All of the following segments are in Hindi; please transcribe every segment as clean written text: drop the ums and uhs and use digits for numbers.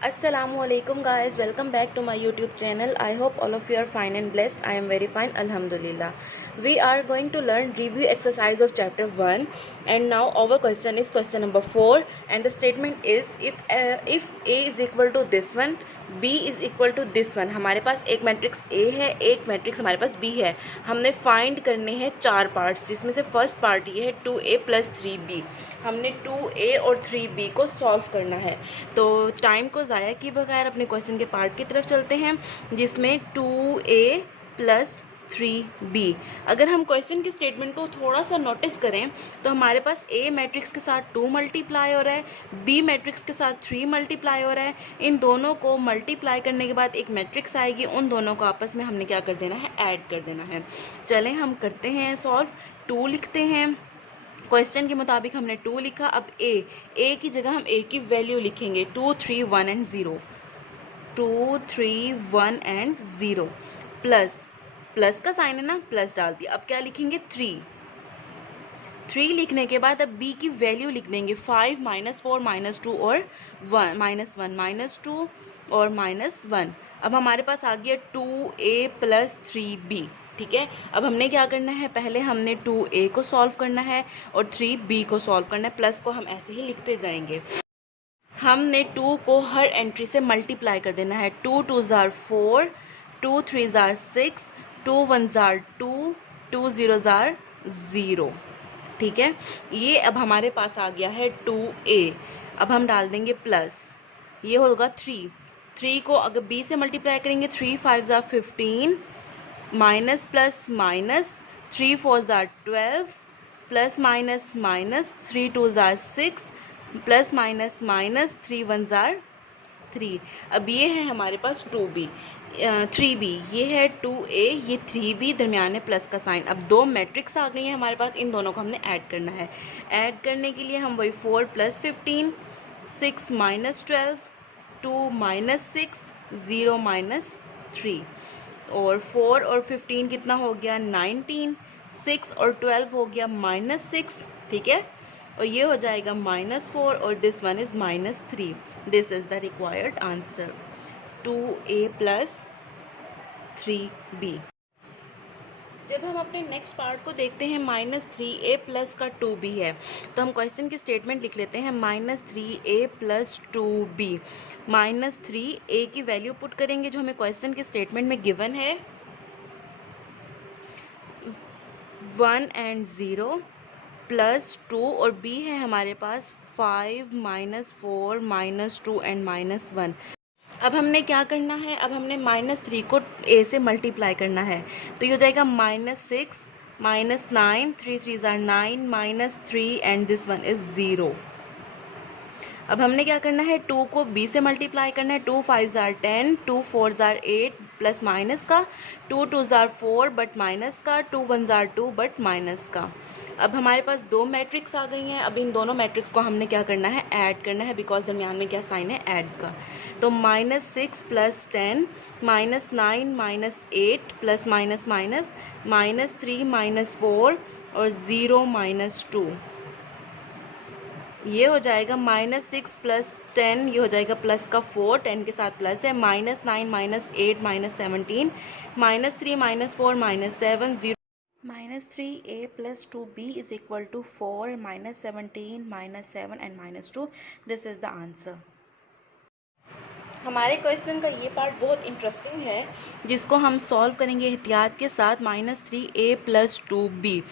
Assalamualaikum guys, welcome back to my YouTube channel. I hope all of you are fine and blessed. I am very fine, Alhamdulillah. We are going to learn review exercise of chapter 1, and now our question is question number 4, and the statement is if A is equal to this one, B is equal to this one. हमारे पास एक मैट्रिक्स A है, एक मैट्रिक्स हमारे पास B है. हमने फाइंड करने हैं 4 पार्ट्स, जिसमें से फर्स्ट पार्ट ये है 2A + 3B. हमने 2A और 3B को सॉल्व करना है. तो टाइम को ज़ाया किए बगैर अपने क्वेश्चन के पार्ट की तरफ चलते हैं, जिसमें 2A + 3B. अगर हम क्वेश्चन की स्टेटमेंट को थोड़ा सा नोटिस करें तो हमारे पास A मैट्रिक्स के साथ 2 मल्टीप्लाई हो रहा है, B मैट्रिक्स के साथ 3 मल्टीप्लाई हो रहा है. इन दोनों को मल्टीप्लाई करने के बाद एक मैट्रिक्स आएगी, उन दोनों को आपस में हमने क्या कर देना है, ऐड कर देना है. चलें हम करते हैं सॉल्व. 2 लिखते हैं, क्वेश्चन के मुताबिक हमने 2 लिखा. अब A की जगह हम A की वैल्यू लिखेंगे 2, 3, 1 एंड 0. 2, 3, 1 एंड 0 प्लस का साइन है ना, प्लस डाल दिया. अब क्या लिखेंगे, 3 लिखने के बाद अब B की वैल्यू लिख देंगे 5, -4, -2 और 1, -1, -2 और -1. अब हमारे पास आ गया 2A + 3B. ठीक है, अब हमने क्या करना है, पहले हमने 2A को सॉल्व करना है और 3B को सॉल्व करना है. प्लस को हम ऐसे ही लिखते जाएंगे. हमने 2 को हर एंट्री से मल्टीप्लाई कर देना है. 2 2s are 4, 2 3s are 6, 2 1s are 2, 2 0s are 0. ठीक है, ये अब हमारे पास आ गया है 2A. अब हम डाल देंगे प्लस, ये होगा 3 को अगर B से मल्टीप्लाई करेंगे 3 5s are 15, minus plus minus, 3 4s are 12, plus minus minus, 3 2s are 6, plus minus minus, 3 1s are 3. अब ये है हमारे पास 3B, ये है 2A, ये 3B, दरमियान है प्लस का साइन. अब 2 मैट्रिक्स आ गई हैं हमारे पास, इन दोनों को हमने ऐड करना है. ऐड करने के लिए हम वही 4 + 15, 6 - 12, 2 - 6, 0 - 3. और 4 और 15 कितना हो गया, 19, 6 और 12 हो गया -6. ठीक है, और ये हो जाएगा -4 और this one is -3. This is the required answer, 2A + 3B. जब हम अपने नेक्स्ट पार्ट को देखते हैं, -3A + का 2B है, तो हम क्वेश्चन की स्टेटमेंट लिख लेते हैं -3A + 2B. -3A की वैल्यू पुट करेंगे जो हमें क्वेश्चन की स्टेटमेंट में गिवन है, 1 एंड 0 प्लस 2, और B है हमारे पास 5 -4 -2 एंड -1. अब हमने क्या करना है, अब हमने -3 को A से मल्टीप्लाई करना है, तो ये हो जाएगा -6 -9, 3 3s are 9, -3 and this one is 0. अब हमने क्या करना है, 2 को B से मल्टीप्लाई करना है. 2 5s are 10, 2 4s are 8 plus minus का, 2 2s are 4 बट माइनस का, 2 1s are 2 बट माइनस का. अब हमारे पास 2 मैट्रिक्स आ गई हैं. अब इन दोनों मैट्रिक्स को हमने क्या करना है, ऐड करना है, बिकॉज दरमियान में क्या साइन है, ऐड का. तो -6 + 10, -9 - 8 प्लस माइनस माइनस, -3 - 4 और 0 - 2. ये हो जाएगा -6 + 10, ये हो जाएगा प्लस का 4, 10 के साथ प्लस है, -9 - 8 - 17, -3 - 4 - 7, 0. -3A + 2B is equal to 4, -17, -7 and -2. This is the answer. हमारे क्वेश्चन का ये पार्ट बहुत इंटरेस्टिंग है, जिसको हम सॉल्व करेंगे एहतियात के साथ. -3A + 2B.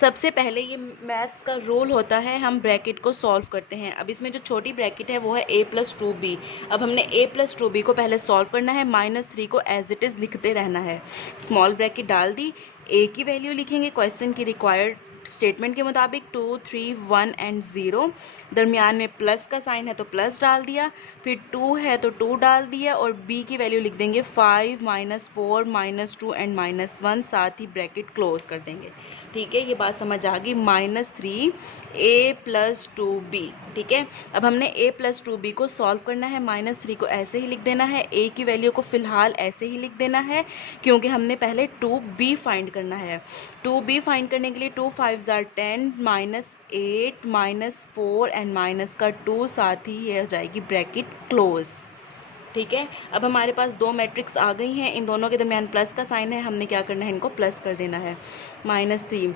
सबसे पहले ये मैथ्स का रूल होता है, हम ब्रैकेट को सॉल्व करते हैं. अब इसमें जो छोटी ब्रैकेट है वो है A + 2B. अब हमने A + 2B को पहले सॉल्व करना है, -3 को एज इट इज़ लिखते रहना है. स्मॉल ब्रैकेट डाल दी, A की वैल्यू लिखेंगे क्वेश्चन की रिक्वायर्ड स्टेटमेंट के मुताबिक 2 3 1 एंड 0. दरमियान में प्लस का साइन है तो प्लस डाल दिया, फिर 2 है तो 2 डाल दिया, और B की वैल्यू लिख देंगे 5 -4 -2 एंड -1, साथ ही ब्रैकेट क्लोज कर देंगे. ठीक है, ये बात समझ आ गई. -3A + 2B. ठीक है, अब हमने A + 2B को सॉल्व करना है. -3 को ऐसे ही लिख देना है, A की वैल्यू को फ़िलहाल ऐसे ही लिख देना है, क्योंकि हमने पहले 2B फाइंड करना है. 2B फाइंड करने के लिए 2 5s are 10, -8 -4 एंड माइनस का 2, साथ ही ये हो जाएगी ब्रैकेट क्लोज. ठीक है। अब हमारे पास दो मैट्रिक्स आ गई हैं, इन दोनों के दरमियान प्लस का साइन है, हमने क्या करना है, इनको प्लस कर देना है। -3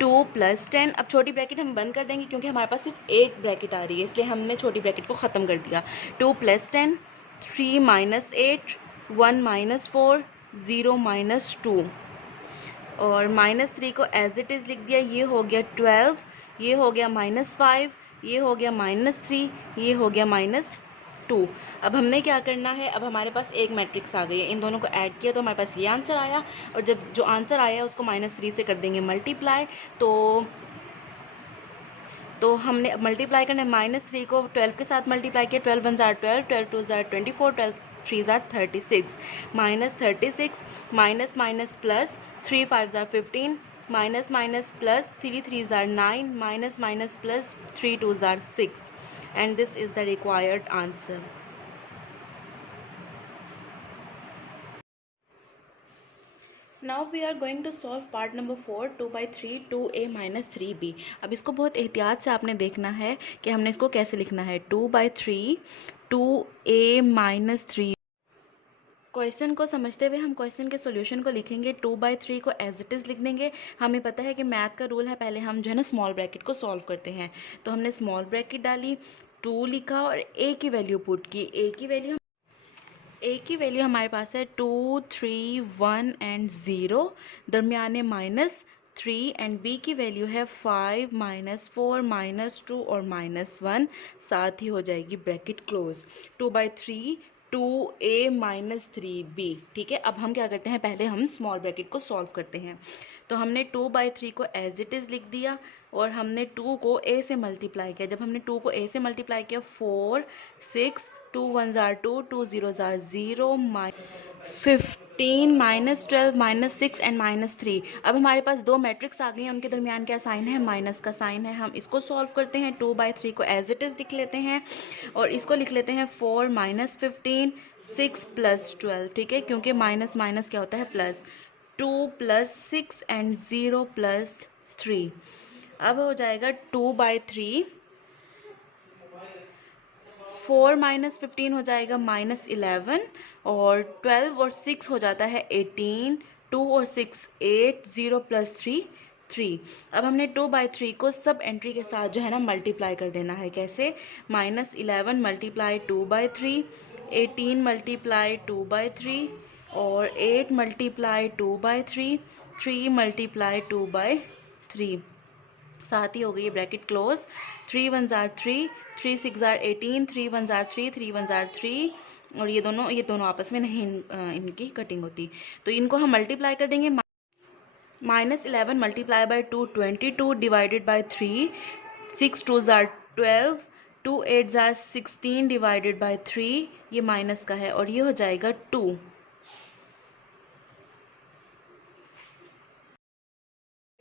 2 + 10। अब छोटी ब्रैकेट हम बंद कर देंगे क्योंकि हमारे पास सिर्फ एक ब्रैकेट आ रही है, इसलिए हमने छोटी ब्रैकेट को ख़त्म कर दिया। 2 + 10 3 - 8 1 - 4 0 - 2 और -3 को एज इट इज़ लिख दिया। ये हो गया 12, ये हो गया -5, ये हो गया -3, ये हो गया -2। अब हमने क्या करना है, अब हमारे पास एक मैट्रिक्स आ गई है, इन दोनों को ऐड किया तो हमारे पास ये आंसर आया, और जब जो आंसर आया उसको -3 से कर देंगे मल्टीप्लाई। तो हमने मल्टीप्लाई करना है, -3 को 12 के साथ मल्टीप्लाई किया, 12 × 12 12 2 = 24 12 3 = 36 -36 minus plus 3 5 = 15 minus plus 3 3 = 9 minus plus 3 2 = 6 and this is the required answer. Now we are going to solve part number 4 2/3 2a - 3b. अब इसको बहुत एहतियात से आपने देखना है कि हमने इसको कैसे लिखना है। 2/3 2a - 3। क्वेश्चन को समझते हुए हम क्वेश्चन के सॉल्यूशन को लिखेंगे। 2/3 को एज इट इज़ लिख देंगे। हमें पता है कि मैथ का रूल है, पहले हम जो है ना स्मॉल ब्रैकेट को सॉल्व करते हैं। तो हमने स्मॉल ब्रैकेट डाली, 2 लिखा और a की वैल्यू पुट की। ए की वैल्यू हमारे पास है 2 3 1 एंड 0, दरमियान -3 एंड बी की वैल्यू है 5 -4 -2 और -1, साथ ही हो जाएगी ब्रैकेट क्लोज। 2/3 2a - 3b। ठीक है। अब हम क्या करते हैं, पहले हम स्मॉल ब्रैकेट को सॉल्व करते हैं। तो हमने 2/3 को एज इट इज़ लिख दिया और हमने 2 को a से मल्टीप्लाई किया। जब हमने 2 को a से मल्टीप्लाई किया 4 6 2 1 = 2 2 0 = 0 15 -12 -6 एंड -3। अब हमारे पास दो मैट्रिक्स आ गई हैं, उनके दरमियान क्या साइन है, माइनस का साइन है। हम इसको सॉल्व करते हैं। 2/3 को एज इट इज़ लिख लेते हैं और इसको लिख लेते हैं 4 - 15 6 + 12। ठीक है, क्योंकि माइनस माइनस क्या होता है, प्लस। 2 + 6 एंड 0 + 3। अब हो जाएगा 2/3 4 - 15 हो जाएगा -11 और 12 और 6 हो जाता है 18 2 और 6 8 0 + 3 3। अब हमने 2/3 को सब एंट्री के साथ जो है ना मल्टीप्लाई कर देना है। कैसे, -11 × 2/3 18 × 2/3 और 8 × 2/3 3 × 2/3, साथ ही हो गई ब्रैकेट क्लोज। 3 1 = 3 3 6 = 18 3 1 = 3 3 1 = 3 और ये दोनों आपस में नहीं इनकी कटिंग होती, तो इनको हम मल्टीप्लाई कर देंगे। -11 × 2 22 / 3 6 2 = 12 2 8 = 16 / 3, ये माइनस का है और ये हो जाएगा 2।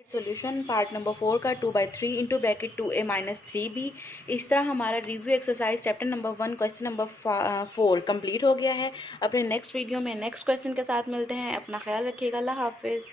सॉल्यूशन पार्ट नंबर 4 का 2/3 इंटू ब्रैकेट 2a - 3b। इस तरह हमारा review exercise chapter number 1 question number 4 complete हो गया है। अपने नेक्स्ट वीडियो में नेक्स्ट क्वेश्चन के साथ मिलते हैं। अपना ख्याल रखिएगा। अल्लाह हाफिज़।